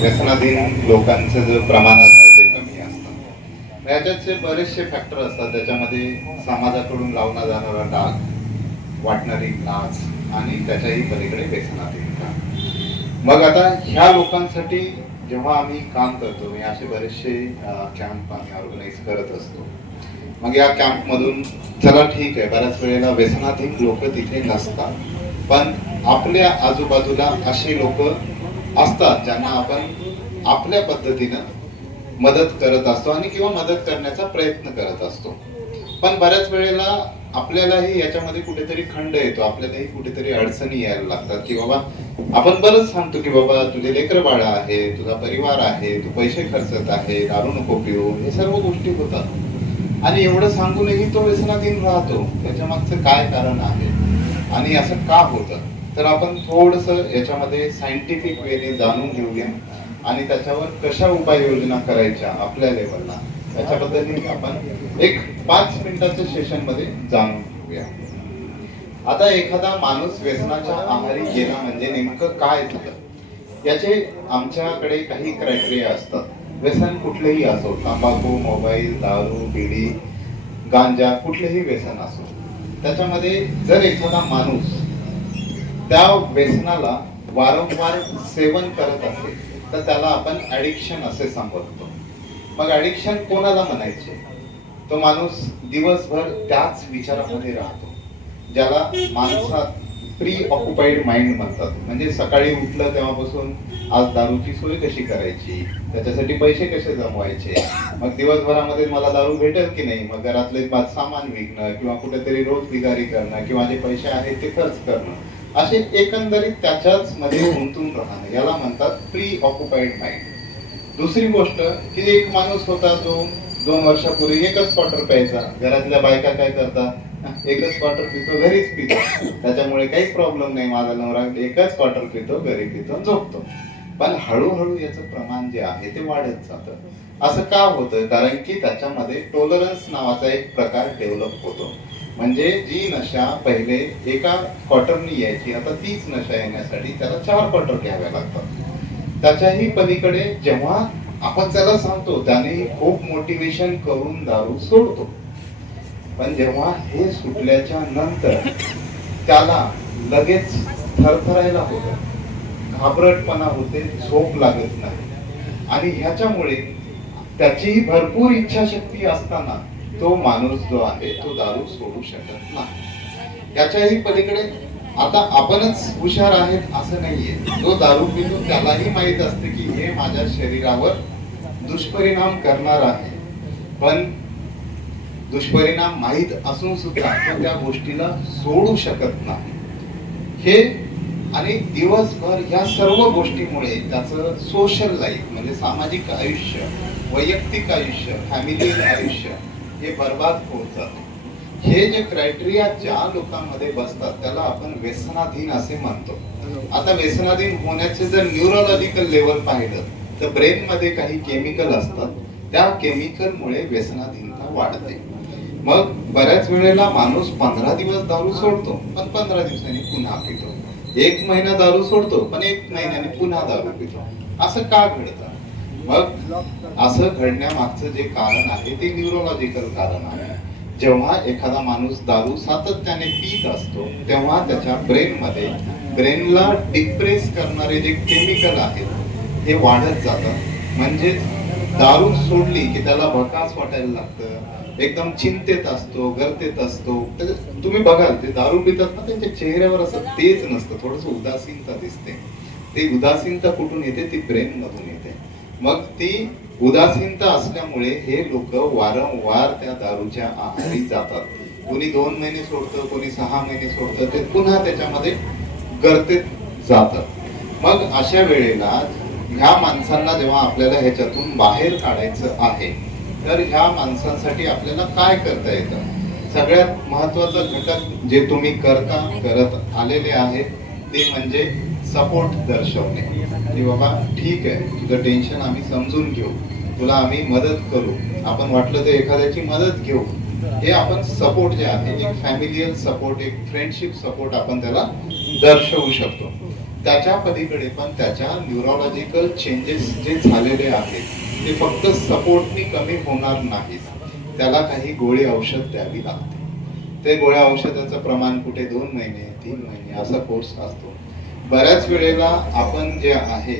व्यसनाधीन लोकांचं जे प्रमाण असतं ते कमी असतं. याच्यातचे बरेचसे फॅक्टर असतात त्याच्यामध्ये समाजाकडून लावला जाणारा डाग वाटणारी लाच आणि त्याच्याही पलीकडे व्यसनाधीन मग आता ह्या लोकांसाठी जेव्हा आम्ही काम करतो म्हणजे असे बरेचसे कॅम्प आम्ही ऑर्गनाईज करत असतो. मग या कॅम्पमधून चला ठीक आहे बऱ्याच वेळेला व्यसनाधीन लोक तिथे नसतात. पण आपल्या आजूबाजूला अशी लोक असतात ज्यांना आपण आपल्या पद्धतीनं मदत करत असतो आणि किंवा मदत करण्याचा प्रयत्न करत असतो. पण बऱ्याच वेळेला आपल्यालाही याच्यामध्ये कुठेतरी खंड येतो आपल्यालाही कुठेतरी अडचणी यायला लागतात की बाबा आपण बरंच सांगतो की बाबा तुझे लेकर बाळ आहे तुझा परिवार आहे तू पैसे खर्चत आहे दारू नको पिऊ हे सर्व गोष्टी होतात. आणि एवढं सांगूनही तो व्यसनाधीन राहतो. त्याच्या मागचं काय कारण आहे? आणि असं का होतं? तर आपण थोडस याच्यामध्ये सायंटिफिक वेने जाणून घेऊया. आणि त्याच्यावर कशा उपाययोजना करायच्या आपल्या लेवलला त्याच्याबद्दल आपण एक पाच मिनिटाच्या सेशनमध्ये जाणून घेऊया. आता एखादा माणूस व्यसनाच्या आहारी गेला म्हणजे नेमकं काय झालं? याचे आमच्याकडे काही क्रायटेरिया असतात. व्यसन कुठलेही असो तंबाखू मोबाईल दारू बिडी गांजा कुठलेही व्यसन असो. त्याच्यामध्ये जर एखादा माणूस त्या व्यसनाला वारंवार सेवन करत असेल तर त्याला आपण ऍडिक्शन असे संबोधतो मग ऍडिक्शन कोणाला म्हणायचे? तो माणूस दिवसभर त्याच विचारामध्ये राहतो ज्याला माणसात प्री ऑक्युपाईड माइंड म्हणतात. म्हणजे सकाळी उठलं तेव्हापासून आज दारूची सोय कशी करायची? त्याच्यासाठी पैसे कसे जमवायचे? मग दिवसभरामध्ये मला दारू भेटेल की नाही? मग घरातले सामान विकणं किंवा कुठेतरी रोज बिगारी करणं किंवा जे पैसे आहेत ते खर्च करणं. असे एकंदरीत त्याच्याच मध्ये गुंतून राहणं. याला म्हणतात प्री ऑक्युपाईड माइंड दुसरी गोष्ट की एक माणूस होता जो दोन वर्षापूर्वी एकच क्वार्टर प्यायचा. घरातल्या बायका काय करतात? एकच क्वार्टर पितो घरीच पितो. त्याच्यामुळे काही प्रॉब्लेम नाही. माझा नवरा एकच क्वार्टर पितो घरी पितो झोपतो. पण हळूहळू याचं प्रमाण जे आहे ते वाढत जातं. असं का होतं कारण की त्याच्यामध्ये टोलरन्स नावाचा एक प्रकार डेव्हलप होतो. म्हणजे जी नशा पहिले एका क्वार्टरनी यायची आता तीच नशा येण्यासाठी त्याला चार क्वार्टर घ्याव्या लागतात. त्याच्याही पलीकडे जेव्हा आपण त्याला सांगतो त्याने खूप मोटिवेशन करून दारू सोडतो. पण जेव्हा हे सुटल्याच्या नंतर त्याला लगेच थरथरायला होतं. घाबरटपणा होते झोप लागत नाही. आणि ह्याच्यामुळे त्याची भरपूर इच्छाशक्ती असताना तो माणूस जो आहे तो दारू सोडू शकत नाही. याच्याही पलीकडे आता आपणच हुशार आहेत असं नाहीये. जो दारू पितो त्यालाही माहीत असते की हे माझ्या शरीरावर दुष्परिणाम करणार आहे. पण दुष्परिणाम माहीत असून सुद्धा तो त्या गोष्टीला सोडू शकत नाही. हे आणि दिवसभर ह्या सर्व गोष्टीमुळे त्याचं सोशल लाईफ म्हणजे सामाजिक आयुष्य वैयक्तिक आयुष्य फॅमिली आयुष्य हे बर्बाद होत. जाते हे जे क्रायटेरिया ज्या लोकांमध्ये बसतात त्याला आपण व्यसनाधीन असे म्हणतो. आता व्यसनाधीन होण्याचे जर न्यूरोलॉजिकल लेवल पाहिलं तर ब्रेन मध्ये काही केमिकल असतात. त्या केमिकलमुळे व्यसनाधीनता वाढते. मग बऱ्याच वेळेला माणूस पंधरा दिवस दारू सोडतो पण पंधरा दिवसांनी पुन्हा पितो. एक महिना दारू सोडतो पण एक महिन्याने पुन्हा दारू पितो. असं का घडतं? मग असं घडण्यामागचं जे कारण आहे ते न्यूरोलॉजिकल कारण आहे. जेव्हा एखादा माणूस दारू सातत्याने पीत असतो तेव्हा त्याच्या ब्रेन मध्ये ब्रेनला डिप्रेस करणारे जे केमिकल आहेत हे वाढत जातात. म्हणजे दारू सोडली की त्याला भकास वाटायला लागतं एकदम चिंतेत असतो गर्तेत असतो. तुम्ही बघाल ते दारू पितात ना त्यांच्या चेहऱ्यावर असं तेज नसतं थोडस उदासीनता दिसते. ते उदासीनता कुठून येते? ती ब्रेन मधून येते. मग ती उदासीनता असल्यामुळे हे लोक वारंवार त्या दारूच्या आहारी जातात. कोणी दोन महिने सोडतं कोणी सहा महिने सोडतं ते पुन्हा त्याच्यामध्ये गर्तेत जातात. मग अशा वेळेला ह्या माणसांना जेव्हा आपल्याला ह्याच्यातून बाहेर काढायचं आहे तर ह्या माणसांसाठी आपल्याला काय करता येतं? सगळ्यात महत्त्वाचा घटक जे तुम्ही करता करत आलेले आहेत ते म्हणजे सपोर्ट दर्शवणे. की बाबा ठीक आहे तुझं टेन्शन आम्ही समजून घेऊ. तुला आम्ही मदत करू. आपण वाटलं तर एखाद्याची मदत घेऊ. हे आपण सपोर्ट जे आहे एक फॅमिलियल सपोर्ट एक फ्रेंडशिप सपोर्ट आपण त्याला दर्शवू शकतो. त्याच्या पलीकडे पण त्याच्या न्यूरोलॉजिकल चेंजेस जे झालेले आहेत ते फक्त सपोर्टनी कमी होणार नाहीत. त्याला काही गोळी औषध द्यावी लागते. ते गोळ्या औषधाचं प्रमाण कुठे दोन महिने तीन महिने असा कोर्स असतो. बऱ्याच वेळेला आपण जे आहे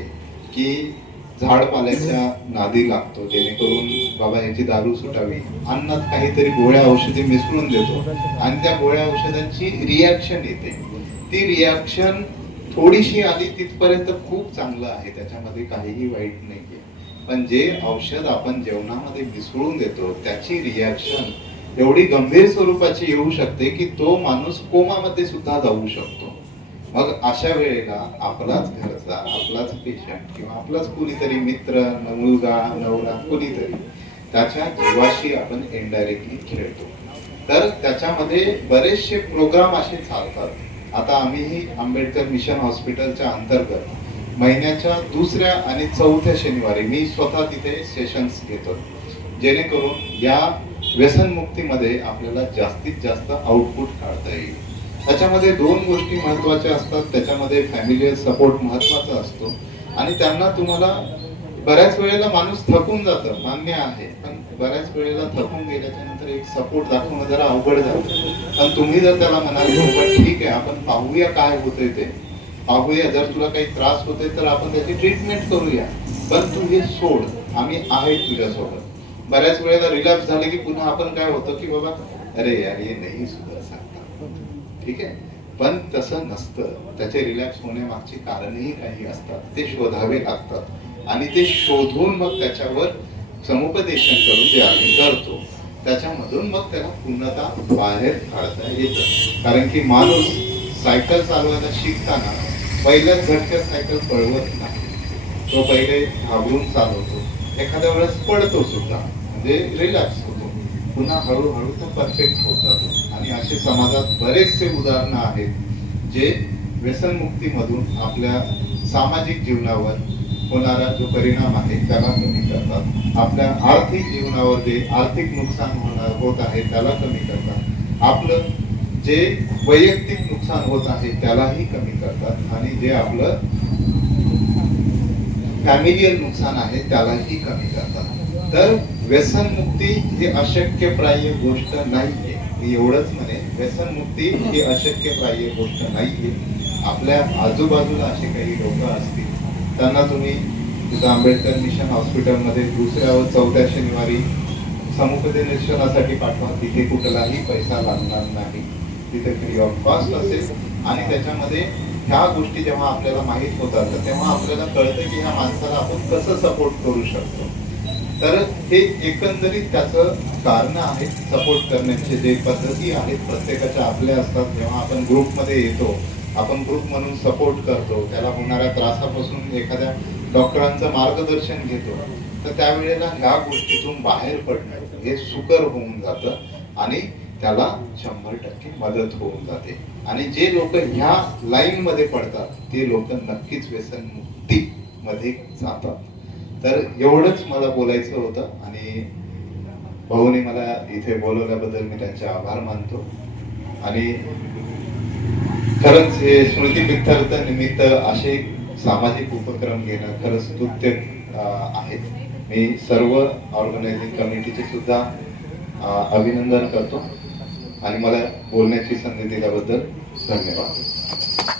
की झाडपाल्याच्या नादी लागतो जेणेकरून बाबा ह्याची दारू सुटावी. अन्नात काहीतरी गोळ्या औषधी मिसळून देतो आणि त्या गोळ्या औषधांची रिॲक्शन येते. ती रिॲक्शन थोडीशी आली तिथपर्यंत खूप चांगलं आहे. त्याच्यामध्ये काहीही वाईट नाहीये. पण जे औषध आपण जेवणामध्ये मिसळून देतो त्याची रिॲक्शन एवढी गंभीर स्वरूपाची येऊ शकते की तो माणूस कोमामध्ये सुद्धा जाऊ शकतो. मग अशा वेळेला आपलाच घरचा आपलाच पेशंट किंवा आपलाच कुणीतरी मित्र न मुलगा नवरा कुणीतरी त्याच्या जीवाशी आपण इनडायरेक्टली खेळतो. तर त्याच्यामध्ये बरेचसे प्रोग्राम असे चालतात. आता आम्हीही आंबेडकर मिशन हॉस्पिटलच्या अंतर्गत महिन्याच्या दुसऱ्या आणि चौथ्या शनिवारी मी स्वतः तिथे सेशन्स घेतो. जेणेकरून या व्यसनमुक्तीमध्ये आपल्याला जास्तीत जास्त आउटपुट काढता येईल. त्याच्यामध्ये दोन गोष्टी महत्त्वाच्या असतात. त्याच्यामध्ये फॅमिली सपोर्ट महत्त्वाचा असतो. आणि त्यांना तुम्हाला बऱ्याच वेळेला माणूस थकून जातं. मान्य आहे. पण बऱ्याच वेळेला थकून गेल्याच्यानंतर एक सपोर्ट दाखवणं जरा अवघड जातं. पण तुम्ही जर त्याला म्हणाल हो, ठीक आहे आपण पाहूया काय होतंय ते. पाहूया जर तुला काही त्रास होतोय तर आपण त्याची ट्रीटमेंट करूया. पण तू हे सोड. आम्ही आहे तुझ्यासोबत. बऱ्याच वेळेला रिलॅक्स झाले की पुन्हा आपण काय होतं की बाबा अरे यार हे नाही सुद्धा ठीक आहे? पण तसं नसतं. त्याचे रिलॅक्स होण्यामागची कारणही काही असतात. ते शोधावे लागतात. आणि ते शोधून मग त्याच्यावर समुपदेशन करून जे आम्ही करतो. त्याच्यामधून मग त्याला पूर्णता बाहेर काढता येतं. कारण की माणूस सायकल चालवायला शिकताना पहिल्याच झटक्यात सायकल पळवत नाही. तो पहिले घाबरून चालवतो. एखाद्या वेळेस पडतो सुद्धा. म्हणजे रिलॅक्स होतो. पुन्हा हळूहळू तो परफेक्ट होत जातो असे समाजात बरेचसे उदाहरणं आहेत जे व्यसनमुक्तीमधून आपल्या सामाजिक जीवनावर होणारा जो परिणाम आहे त्याला कमी करतात. आपल्या आर्थिक जीवनावर जे आर्थिक नुकसान होणार होत आहे त्याला कमी करतात. आपलं जे वैयक्तिक नुकसान होत आहे त्यालाही कमी करतात. आणि जे आपलं फॅमिलियल नुकसान आहे त्यालाही कमी करतात. तर व्यसनमुक्ती ही अशक्यप्राय गोष्ट नाहीये. मी एवढंच म्हणे व्यसनमुक्ती ही अशक्यप्राय गोष्ट नाहीये. आपल्या आजूबाजूला असे काही लोक असतील त्यांना तुम्ही तिथं आंबेडकर मिशन हॉस्पिटलमध्ये दुसऱ्या व चौथ्या शनिवारी समुपदेशनासाठी पाठवा तिथे कुठलाही पैसा लागणार नाही. तिथे फ्री ऑफ कॉस्ट असेल आणि त्याच्यामध्ये ह्या गोष्टी जेव्हा आपल्याला माहीत होतात तर तेव्हा आपल्याला कळतं की ह्या माणसाला आपण कसं सपोर्ट करू शकतो. तर हे एकंदरीत त्याचं कारण आहेत सपोर्ट करण्याचे जे पद्धती आहेत प्रत्येकाच्या आपल्या असतात. जेव्हा आपण ग्रुपमध्ये येतो आपण ग्रुप म्हणून सपोर्ट करतो त्याला होणाऱ्या त्रासापासून एखाद्या डॉक्टरांचं मार्गदर्शन घेतो तर त्यावेळेला ह्या गोष्टीतून बाहेर पडणं हे सुकर होऊन जातं आणि त्याला शंभर टक्के मदत होऊन जाते. आणि जे लोक ह्या लाईनमध्ये पडतात ते लोक नक्कीच व्यसनमुक्तीमध्ये जातात. तर एवढंच मला बोलायचं होतं आणि भाऊने मला इथे बोलवल्याबद्दल मी त्यांचे आभार मानतो. आणि खरंच हे स्मृती पित्तर्थ निमित्त असे सामाजिक उपक्रम घेणं खरंच स्तुत्य आहेत मी सर्व ऑर्गनायझिंग कमिटीचे सुद्धा अभिनंदन करतो. आणि मला बोलण्याची संधी दिल्याबद्दल धन्यवाद.